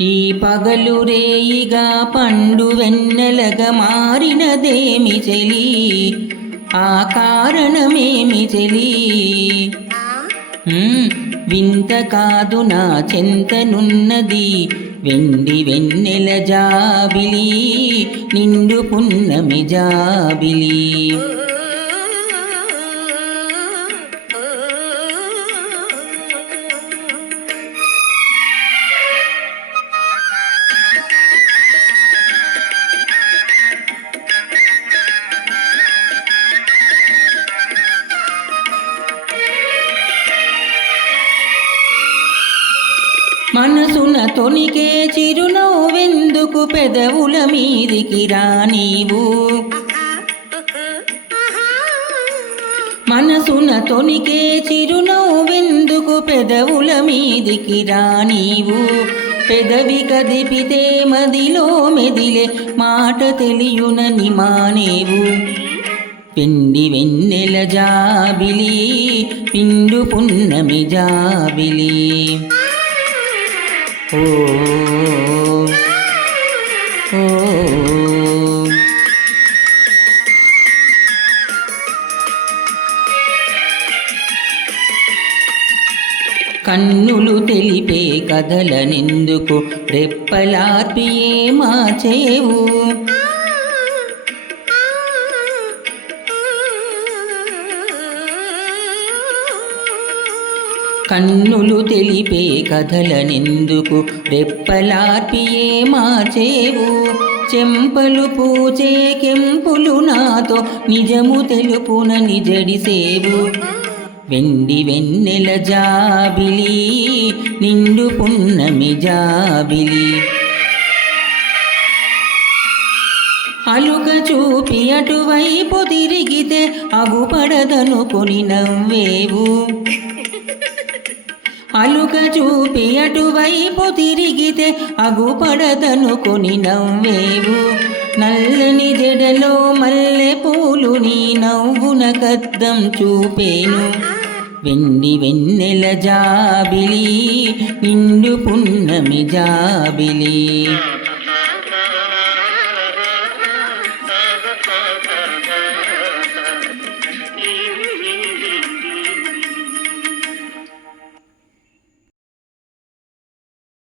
ఈ పగలు రేయిగా పండు వెన్నెలగా మారినదేమి చెలి, ఆ కారణమేమి చెలి. వింత కాదు నా చెంతనున్నది వెండి వెన్నెల జాబిలి, నిండు పున్నమి జాబిలి. మనసున తొనికే చిరునవ్వెందుకు పెదవుల మీదికి రానీవు, మనసున తొనికే చిరునవ్వెందుకు పెదవుల మీదికి రానీవు. పెదవి కదిపితే మదిలో మెదిలే మాట తెలియునని మానేవు. పిండి వెన్నెల జాబిలి, పిండు పున్నమి జాబిలి. ఓ ఓ కన్నులు తెలిపే కథలనెందుకు రెప్పలార్పి మార్చేవు. కన్నులు తెలిపే కథలనెందుకు రెప్పలార్పి మార్చేవు. చెంపలు పూచే కెంపులు నాతో నిజము తెలుపునని జడిసేవు. వెండి వెన్నెల జాబిలి, నిండు పున్నమి జాబిలి. అలుక చూపి అటువైపు తిరిగితే అగుపడదనుకొని నవ్వేవు. అలుక చూపి అటువైపు తిరిగితే అగుపడదనుకొని నవ్వేవు. నల్లని జడలో మల్లె పూలు నీ నవ్వున కద్దం చూపేను. వెండి వెన్నెల జాబిలి, నిండు పున్నమి జాబిలి.